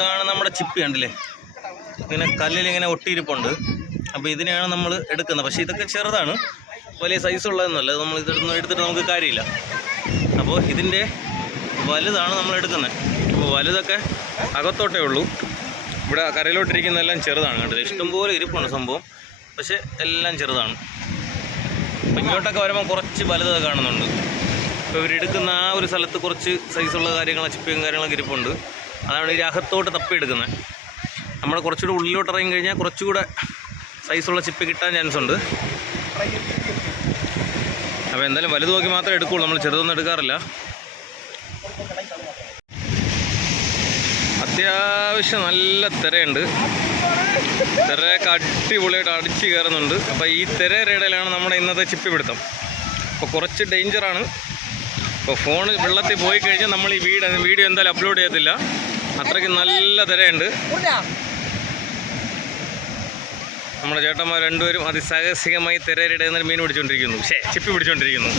ഇതാണ് നമ്മുടെ ചിപ്പി കണ്ടില്ലേ? ഇങ്ങനെ കല്ലിൽ ഇങ്ങനെ ഒട്ടിയിരിപ്പുണ്ട്. അപ്പോൾ ഇതിനെയാണ് നമ്മൾ എടുക്കുന്നത്. പക്ഷേ ഇതൊക്കെ ചെറുതാണ്. വലിയ സൈസ് ഉള്ളതെന്നല്ല നമ്മൾ ഇതൊന്നും എടുത്തിട്ട് നമുക്ക് കാര്യമില്ല. അപ്പോൾ ഇതിന്റെ വലുതാണ് നമ്മൾ എടുക്കുന്നത്. അപ്പോൾ വലുതൊക്കെ അകത്തോട്ടേ ഉള്ളൂ. ഇവിടെ കരയിലോട്ടിരിക്കുന്നതെല്ലാം ചെറുതാണ് കണ്ടില്ല? ഇഷ്ടംപോലെ ഇരിപ്പാണ് സംഭവം. പക്ഷേ എല്ലാം ചെറുതാണ്. അപ്പം ഇങ്ങോട്ടൊക്കെ വരുമ്പോൾ കുറച്ച് വലുതൊക്കെ കാണുന്നുണ്ട്. ഇപ്പോൾ ഇവരെടുക്കുന്ന ആ ഒരു സ്ഥലത്ത് കുറച്ച് സൈസുള്ള കാര്യങ്ങൾ ചിപ്പിയും കാര്യങ്ങളൊക്കെ ഇരിപ്പുണ്ട്. അതാണ് ഈ അകത്തോട്ട് തപ്പിയെടുക്കുന്നത്. നമ്മൾ കുറച്ചുകൂടെ ഉള്ളിലോട്ട് ഇറങ്ങി കഴിഞ്ഞാൽ കുറച്ചുകൂടെ സൈസുള്ള ചിപ്പ് കിട്ടാൻ ചാൻസ് ഉണ്ട്. അപ്പോൾ എന്തായാലും വലുത് നോക്കി മാത്രമേ എടുക്കുകയുള്ളൂ നമ്മൾ ചെറുതൊന്നും എടുക്കാറില്ല. അത്യാവശ്യം നല്ല തിരയുണ്ട്. തിരയൊക്കെ അടിപൊളിയായിട്ട് അടിച്ച് കയറുന്നുണ്ട്. അപ്പോൾ ഈ തിരയുടെ ഇടയിലാണ് നമ്മുടെ ഇന്നത്തെ ചിപ്പി പിടുത്തം. അപ്പോൾ കുറച്ച് ഡേഞ്ചറാണ് അപ്പോൾ ഫോൺ വെള്ളത്തിൽ പോയി കഴിഞ്ഞാൽ നമ്മൾ ഈ വീഡിയോ വീഡിയോ എന്തായാലും അപ്ലോഡ് ചെയ്യത്തില്ല. അത്രയ്ക്ക് നല്ല തിരയുണ്ട്. നമ്മുടെ ചേട്ടന്മാർ രണ്ടുപേരും അതിസാഹസികമായി തിരയിലിടയിൽ നിന്ന് മീൻ പിടിച്ചുകൊണ്ടിരിക്കുന്നു പക്ഷേ ചിപ്പി പിടിച്ചുകൊണ്ടിരിക്കുന്നു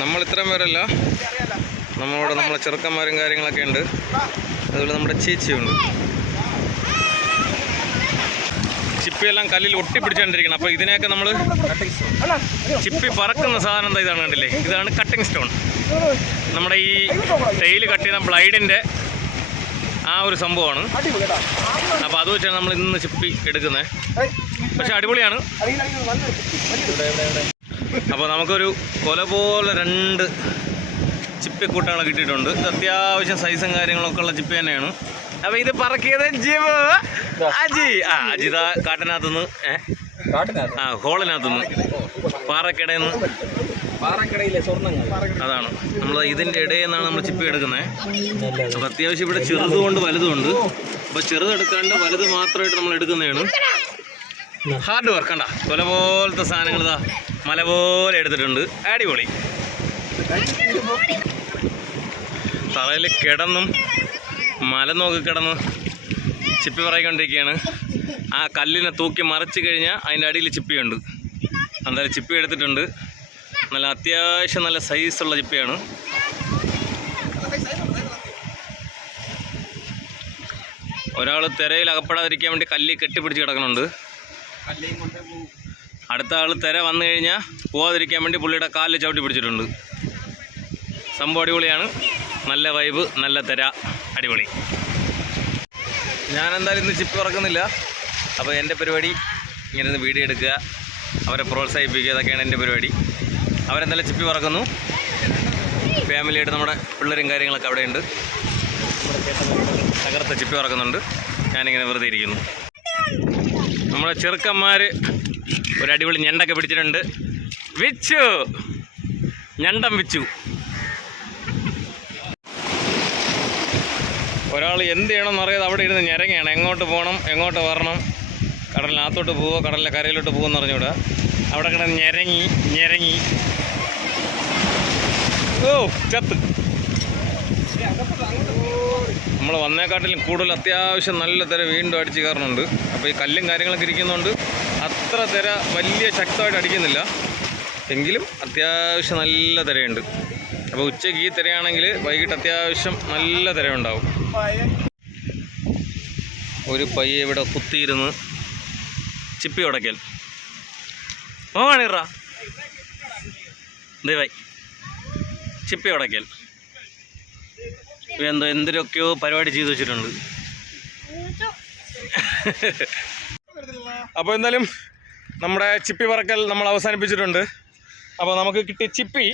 നമ്മൾ ഇത്രയും പേരല്ല. നമ്മളോട് നമ്മളെ ചെറുക്കന്മാരും കാര്യങ്ങളൊക്കെ ഉണ്ട്. അതുപോലെ നമ്മുടെ ചേച്ചിയുണ്ട്. ചിപ്പിയെല്ലാം കല്ലിൽ ഒട്ടിപ്പിടിച്ചുകൊണ്ടിരിക്കണം. അപ്പോൾ ഇതിനെയൊക്കെ നമ്മൾ ചിപ്പി പറക്കുന്ന സാധനം എന്താ ഇതാണ് കണ്ടില്ലേ? ഇതാണ് കട്ടിങ് സ്റ്റോൺ നമ്മുടെ ഈ തേയില കട്ട് ചെയ്യുന്ന ബ്ലൈഡിന്റെ ആ ഒരു സംഭവമാണ്. അപ്പോൾ അത് വെച്ചാണ് നമ്മൾ ഇന്ന് ചിപ്പി എടുക്കുന്നത് പക്ഷെ അടിപൊളിയാണ്. അപ്പോൾ നമുക്കൊരു കൊല പോലെ രണ്ട് ചിപ്പിക്കൂട്ടങ്ങൾ കിട്ടിയിട്ടുണ്ട്. ഇത് അത്യാവശ്യം സൈസും കാര്യങ്ങളൊക്കെ ഉള്ള ചിപ്പി തന്നെയാണ്. അപ്പോൾ ഇത് പറക്കിയത് ജീവ് അജി. ആ അജിത കാട്ടിനകത്തുനിന്ന് ആ ഹോളിനകത്തുനിന്ന്. പാറക്കിടയിൽ നിന്ന് പാറക്കടയിലെ സ്വർണങ്ങൾ അതാണ്. നമ്മൾ ഇതിന്റെ ഇടയിൽ നിന്നാണ് നമ്മൾ ചിപ്പി എടുക്കുന്നത് അപ്പോൾ അത്യാവശ്യം ഇവിടെ ചെറുതുകൊണ്ട് വലുതുണ്ട് അപ്പോൾ ചെറുതെടുക്കാണ്ട് വലുത് മാത്രമായിട്ട് നമ്മൾ എടുക്കുന്നതാണ്. ഹാർഡ് വർക്ക് കണ്ട. കൊല പോലത്തെ സാധനങ്ങൾ ഇതാ മല പോലെ എടുത്തിട്ടുണ്ട്. അടിപൊളി. തറയിൽ കിടന്നും മല നോക്കി കിടന്ന് ചിപ്പി പറയിക്കൊണ്ടിരിക്കുകയാണ് ആ കല്ലിനെ തൂക്കി മറിച്ച് കഴിഞ്ഞാൽ അതിന്റെ അടിയിൽ ചിപ്പിയുണ്ട്. എന്തായാലും ചിപ്പി എടുത്തിട്ടുണ്ട്. നല്ല അത്യാവശ്യം നല്ല സൈസുള്ള ചിപ്പിയാണ്. ഒരാൾ തിരയിൽ അകപ്പെടാതിരിക്കാൻ വേണ്ടി കല്ല് കെട്ടിപ്പിടിച്ച് കിടക്കുന്നുണ്ട്. അടുത്ത ആൾ തിര വന്നു കഴിഞ്ഞാൽ പോവാതിരിക്കാൻ വേണ്ടി പുള്ളിയുടെ കാലിൽ ചവിട്ടി പിടിച്ചിട്ടുണ്ട്. സംഭവം അടിപൊളിയാണ്. നല്ല വൈബ് നല്ല തെര അടിപൊളി. ഞാൻ എന്തായാലും ഇന്ന് ചിപ്പ് ഇറക്കുന്നില്ല അപ്പോൾ എന്റെ പരിപാടി ഇങ്ങനെ വീഡിയോ എടുക്കുക അവരെ പ്രോത്സാഹിപ്പിക്കുക ഇതൊക്കെയാണ് എന്റെ പരിപാടി. അവരെന്തായാലും ചിപ്പി പറക്കുന്നു ഫാമിലിയായിട്ട് നമ്മുടെ പിള്ളേരും കാര്യങ്ങളൊക്കെ അവിടെയുണ്ട്. തകർത്ത് ചിപ്പി പറക്കുന്നുണ്ട് ഞാനിങ്ങനെ വെറുതെ ഇരിക്കുന്നു. നമ്മുടെ ചെറുക്കന്മാർ ഒരു അടിപൊളി ഞണ്ടൊക്കെ പിടിച്ചിട്ടുണ്ട്. വിച്ചു! ഞണ്ടം വിച്ചു. ഒരാൾ എന്ത് ചെയ്യണമെന്ന് അറിയാതെ അവിടെ ഇരുന്ന് ഞരങ്ങയാണ്. എങ്ങോട്ട് പോകണം എങ്ങോട്ട് വരണം? കടലിനകത്തോട്ട് പോവുക കടലിലെ കരയിലോട്ട് പോകുമെന്ന് അറിഞ്ഞൂടാ. അവിടെ കിടന്ന് ഞരങ്ങി ഞരങ്ങി. ഓ ചത്ത്. നമ്മൾ വന്നേക്കാട്ടിലും കൂടുതൽ അത്യാവശ്യം നല്ല തിര വീണ്ടും അടിച്ച് കയറുന്നുണ്ട് അപ്പോൾ ഈ കല്ലും കാര്യങ്ങളൊക്കെ ഇരിക്കുന്നതുകൊണ്ട് അത്ര തിര വലിയ ശക്തമായിട്ട് അടിക്കുന്നില്ല. എങ്കിലും അത്യാവശ്യം നല്ല തിരയുണ്ട്. അപ്പോൾ ഉച്ചയ്ക്ക് ഈ തിരയാണെങ്കിൽ വൈകിട്ട് അത്യാവശ്യം നല്ല തിരയുണ്ടാവും. ഒരു പയ്യ ഇവിടെ കുത്തിയിരുന്ന് ചിപ്പി ഉടക്കൽ ഓണിറ ദൈവായി ചിപ്പി ഉടക്കൽ എന്തോ എന്തിനൊക്കെയോ പരിപാടി ചെയ്തു വെച്ചിട്ടുണ്ട്. അപ്പോൾ എന്തായാലും നമ്മുടെ ചിപ്പി പറക്കൽ നമ്മൾ അവസാനിപ്പിച്ചിട്ടുണ്ട്. അപ്പോൾ നമുക്ക് കിട്ടിയ ചിപ്പി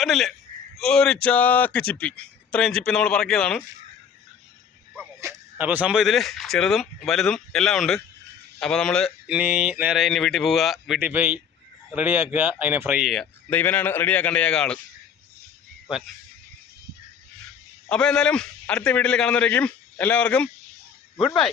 കണ്ടില്ലേ ഒരു ചാക്ക് ചിപ്പി ഇത്രയും ചിപ്പി നമ്മൾ പറക്കിയതാണ് അപ്പോൾ സംഭവം ഇതിൽ ചെറുതും വലുതും എല്ലാം ഉണ്ട് അപ്പോൾ നമ്മൾ ഇനി നേരെ ഇനി വീട്ടിൽ പോവുക വീട്ടിൽ പോയി റെഡിയാക്കുക അതിനെ ഫ്രൈ ചെയ്യുക ഇവനാണ് റെഡിയാക്കേണ്ട ഏക ആൾ അപ്പോൾ എന്തായാലും അടുത്ത വീട്ടിൽ കാണുന്നവരേക്കും എല്ലാവർക്കും ഗുഡ് ബൈ